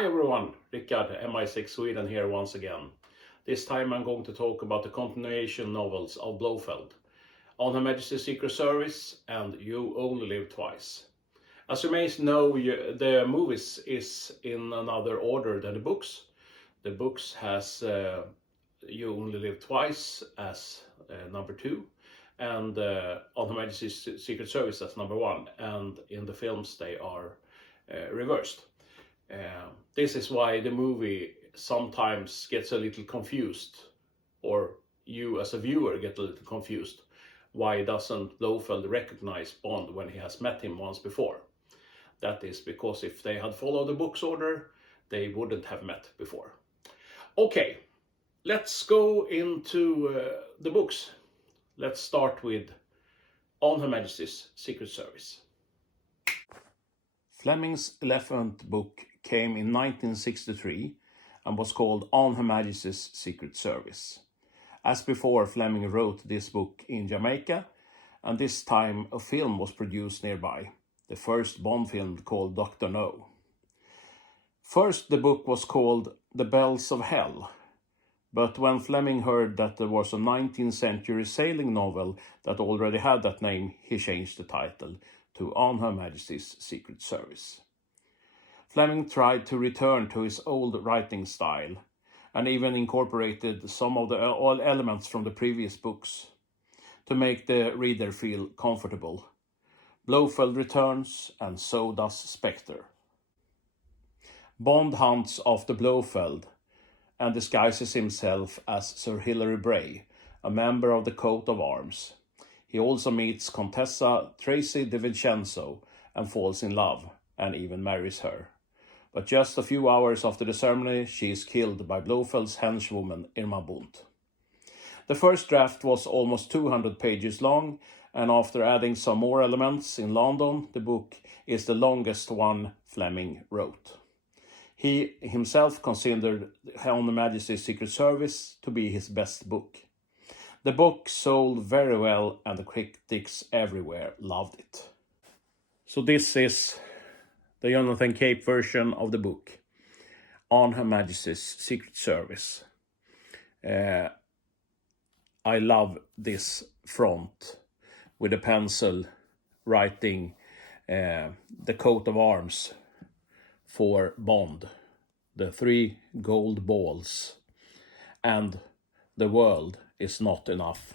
Hi everyone, Rickard, MI6 Sweden here once again. This time I'm going to talk about the continuation novels of Blofeld, On Her Majesty's Secret Service and You Only Live Twice. As you may know, the movies is in another order than the books. The books has You Only Live Twice as number 2 and On Her Majesty's Secret Service as number 1, and in the films they are reversed. This is why the movie sometimes gets a little confused, or you as a viewer get a little confused. Why doesn't Blofeld recognize Bond when he has met him once before? That is because if they had followed the book's order, they wouldn't have met before. Okay, let's go into the books. Let's start with On Her Majesty's Secret Service. Fleming's 11th book came in 1963 and was called On Her Majesty's Secret Service. As before, Fleming wrote this book in Jamaica, and this time a film was produced nearby, the first Bond film called Dr. No. First the book was called The Bells of Hell, but when Fleming heard that there was a 19th century sailing novel that already had that name, he changed the title to On Her Majesty's Secret Service. Fleming tried to return to his old writing style and even incorporated some of the all elements from the previous books to make the reader feel comfortable. Blofeld returns, and so does Spectre. Bond hunts after Blofeld and disguises himself as Sir Hilary Bray, a member of the coat of arms. He also meets Contessa Tracy de Vincenzo and falls in love, and even marries her. But just a few hours after the ceremony, she is killed by Blofeld's henchwoman Irma Bunt. The first draft was almost 200 pages long, and after adding some more elements in London, the book is the longest one Fleming wrote. He himself considered On Her Majesty's Secret Service to be his best book. The book sold very well, and the critics everywhere loved it. So this is the Jonathan Cape version of the book, On Her Majesty's Secret Service. I love this front with a pencil writing the coat of arms for Bond, the 3 gold balls, and the world is not enough.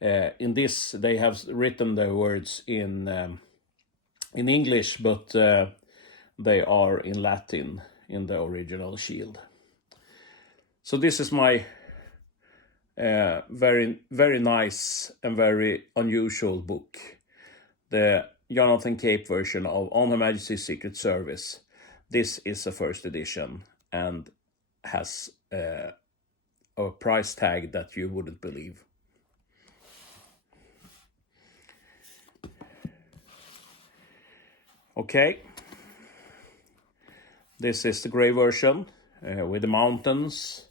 In this, they have written the words in English, but they are in Latin in the original shield. So this is my very, very nice and very unusual book, the Jonathan Cape version of On Her Majesty's Secret Service. This is a first edition and has a price tag that you wouldn't believe. Okay, this is the grey version with the mountains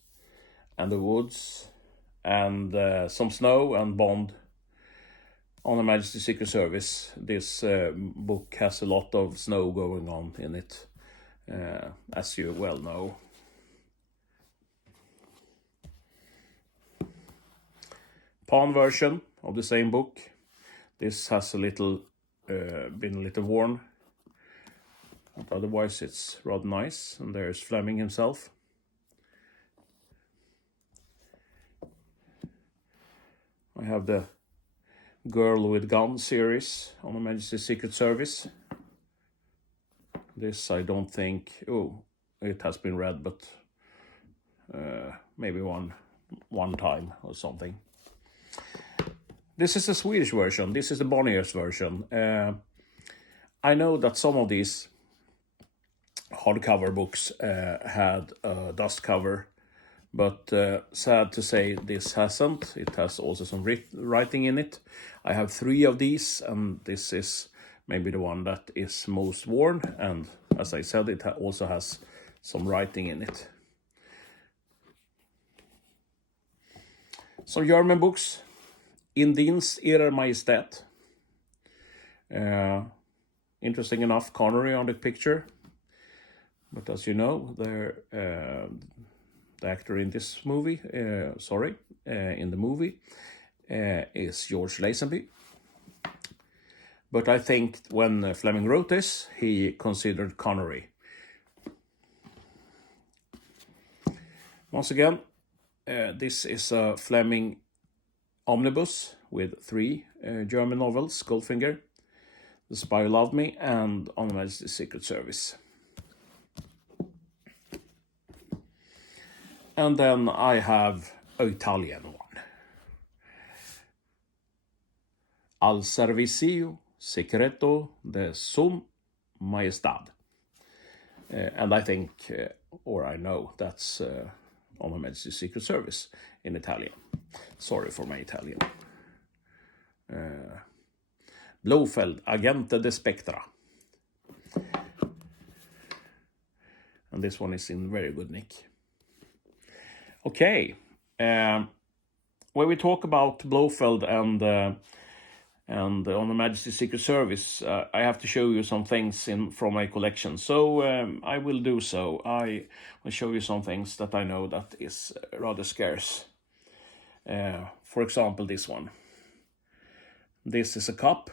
and the woods and some snow and Bond on Her Majesty's Secret Service. This book has a lot of snow going on in it, as you well know. Pan version of the same book. This has a little been a little worn, but otherwise it's rather nice. And there's Fleming himself. I have the Girl with Gun series on Her Majesty's Secret Service. This I don't think, it has been read, but maybe one time or something. This is the Swedish version. This is the Bonnier's version. I know that some of these hardcover books had a dust cover, but sad to say this hasn't. It has also some writing in it. I have 3 of these, and this is maybe the one that is most worn, and as I said, it also has some writing in it. Some German books. In Dienst Ihrer Majestät. Interesting enough, Connery on the picture. But as you know, the actor in this movie, in the movie, is George Lazenby. But I think when Fleming wrote this, he considered Connery. Once again, this is a Fleming omnibus with 3 German novels: Goldfinger, The Spy Who Loved Me, and On Her Majesty's Secret Service. And then I have an Italian one. Al servizio secreto de Sum Majestad. And I think, or I know, that's On Her Majesty's Secret Service in Italian. Sorry for my Italian. Blofeld, Agente de Spectra. And this one is in very good nick. Okay, when we talk about Blofeld and On Her Majesty's Secret Service, I have to show you some things from my collection. So I will do so. I will show you some things that I know that is rather scarce. For example, this one. This is a cup,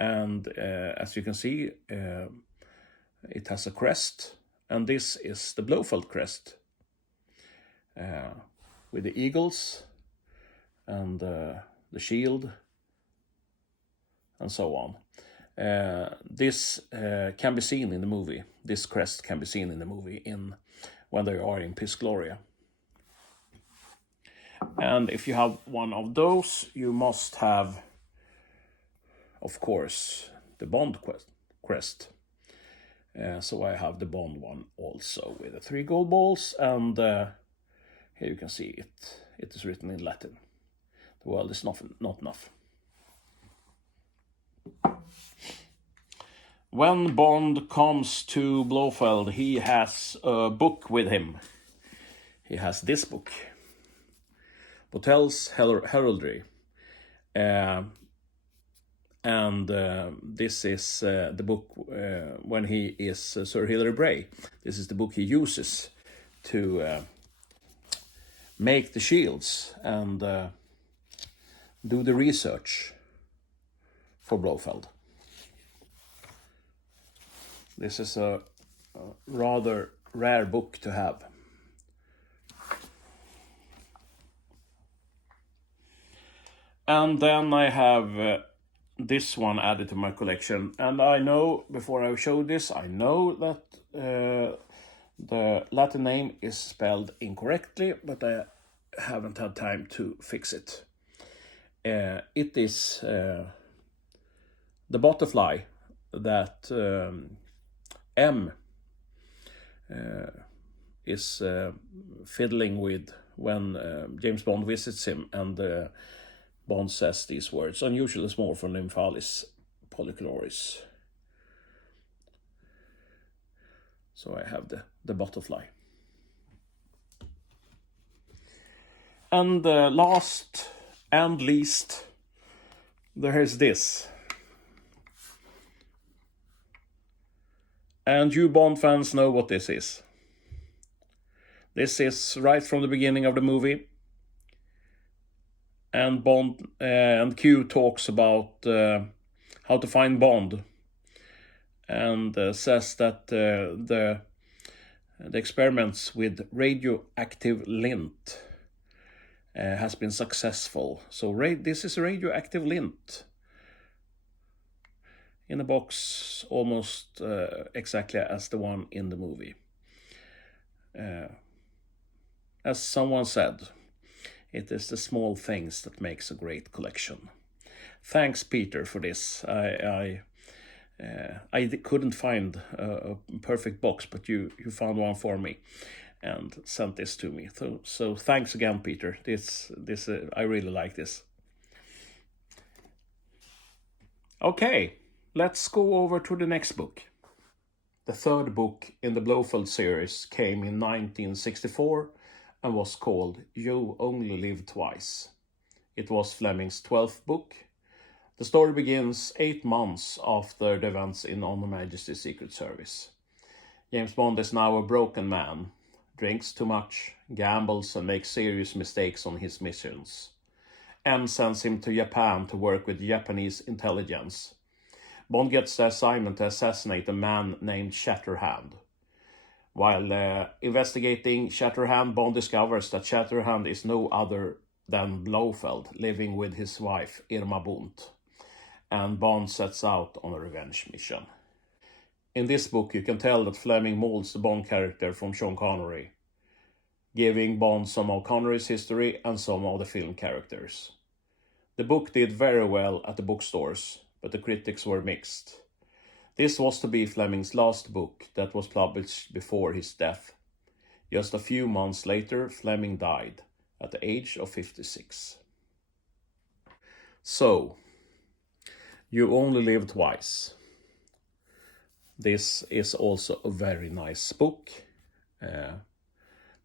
and as you can see, it has a crest, and this is the Blofeld crest. With the eagles and the shield and so on. This can be seen in the movie. This crest can be seen in the movie when they are in Piz Gloria. And if you have one of those, you must have, of course, the Bond crest. So I have the Bond one also with the 3 gold balls, and here you can see it. It is written in Latin. The world is not enough. When Bond comes to Blofeld, he has a book with him. He has this book, Botel's Heraldry. And this is the book when he is Sir Hilary Bray. This is the book he uses to make the shields and do the research for Blofeld. This is a rather rare book to have. And then I have this one added to my collection. And I know, before I show this, I know that the Latin name is spelled incorrectly, but I haven't had time to fix it. It is the butterfly that M is fiddling with when James Bond visits him, and Bond says these words: unusually small for Nymphalis polychloris. So I have the butterfly. And last and least, there is this. And you Bond fans know what this is. This is right from the beginning of the movie. And Bond and Q talks about how to find Bond, and says that the experiments with radioactive lint has been successful. So this is radioactive lint in a box, almost exactly as the one in the movie. As someone said, it is the small things that makes a great collection. Thanks, Peter, for this. I couldn't find a perfect box, but you found one for me and sent this to me. So thanks again, Peter. This I really like this. Okay, let's go over to the next book. The third book in the Blofeld series came in 1964 and was called You Only Live Twice. It was Fleming's 12th book. The story begins 8 months after the events in On Her Majesty's Secret Service. James Bond is now a broken man, drinks too much, gambles and makes serious mistakes on his missions. M sends him to Japan to work with Japanese intelligence. Bond gets the assignment to assassinate a man named Shatterhand. While investigating Shatterhand, Bond discovers that Shatterhand is no other than Blofeld, living with his wife Irma Bunt. And Bond sets out on a revenge mission. In this book, you can tell that Fleming molds the Bond character from Sean Connery, giving Bond some of Connery's history and some of the film characters. The book did very well at the bookstores, but the critics were mixed. This was to be Fleming's last book that was published before his death. Just a few months later, Fleming died at the age of 56. So, You Only Live Twice. This is also a very nice book.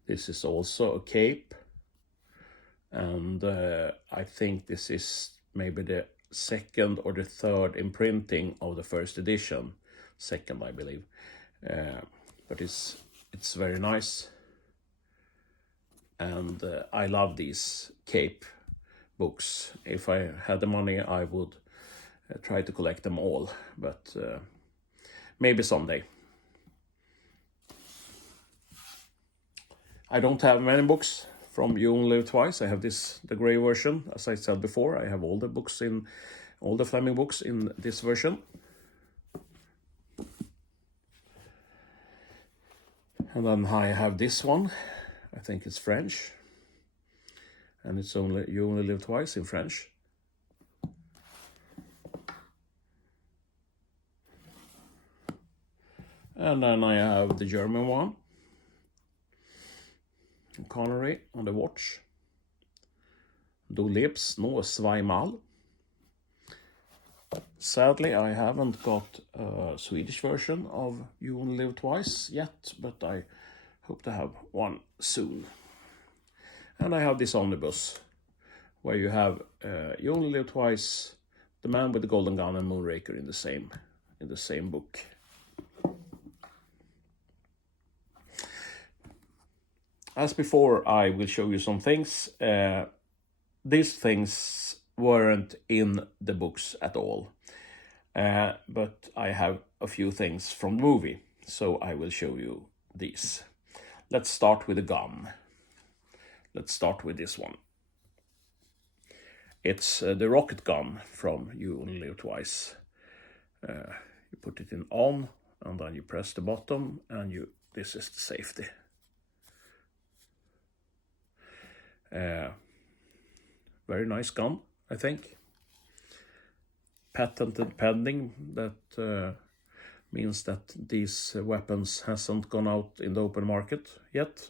This is also a cape. And I think this is maybe the second or the third imprinting of the first edition. Second, I believe. But it's very nice. And I love these cape books. If I had the money, I would try to collect them all. But maybe someday. I don't have many books from You Only Live Twice. I have the gray version. As I said before, I have all the Fleming books in this version. And then I have this one. I think it's French. And it's You Only Live Twice in French. And then I have the German one. Connery on the watch. Du lebst nur zweimal. Sadly, I haven't got a Swedish version of You Only Live Twice yet, but I hope to have one soon. And I have this omnibus, where you have You Only Live Twice, The Man with the Golden Gun and Moonraker in the same book. As before, I will show you some things. These things weren't in the books at all. But I have a few things from the movie, so I will show you these. Let's start with the gun. Let's start with this one. It's the rocket gun from You Only Live Twice. You put it in on, and then you press the button, and this is the safety. Very nice gun, I think. Patented pending, that means that these weapons hasn't gone out in the open market yet.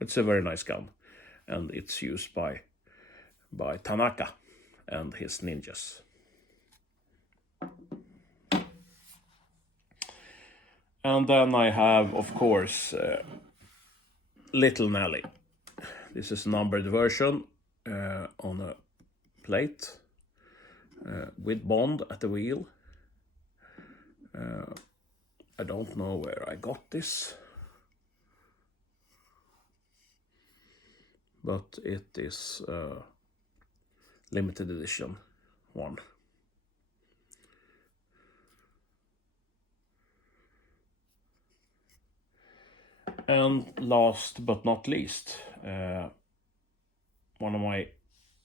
It's a very nice gun, and it's used by Tanaka and his ninjas. And then I have, of course, Little Nelly. This is a numbered version on a plate with Bond at the wheel. I don't know where I got this, but it is a limited edition one. And last but not least, one of my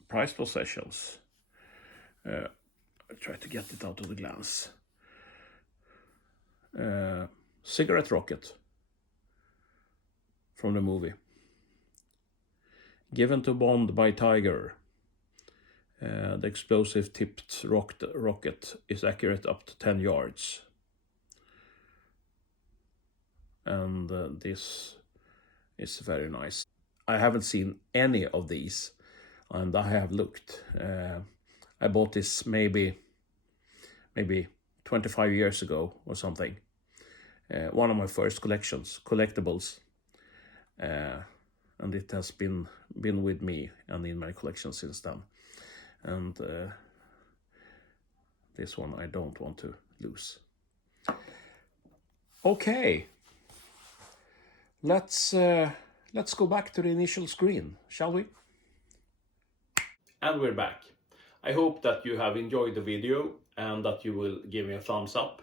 prized possessions. I try to get it out of the glance. Cigarette rocket from the movie. Given to Bond by Tiger. The explosive tipped rocket is accurate up to 10 yards. And this is very nice. I haven't seen any of these, and I have looked. I bought this maybe 25 years ago or something. One of my first collectibles, and it has been with me and in my collection since then. And This one I don't want to lose. Okay, let's go back to the initial screen, shall we? And we're back. I hope that you have enjoyed the video and that you will give me a thumbs up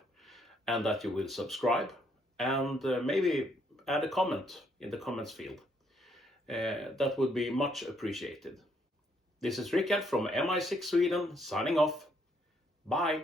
and that you will subscribe and maybe add a comment in the comments field. That would be much appreciated. This is Rickard from MI6 Sweden signing off. Bye!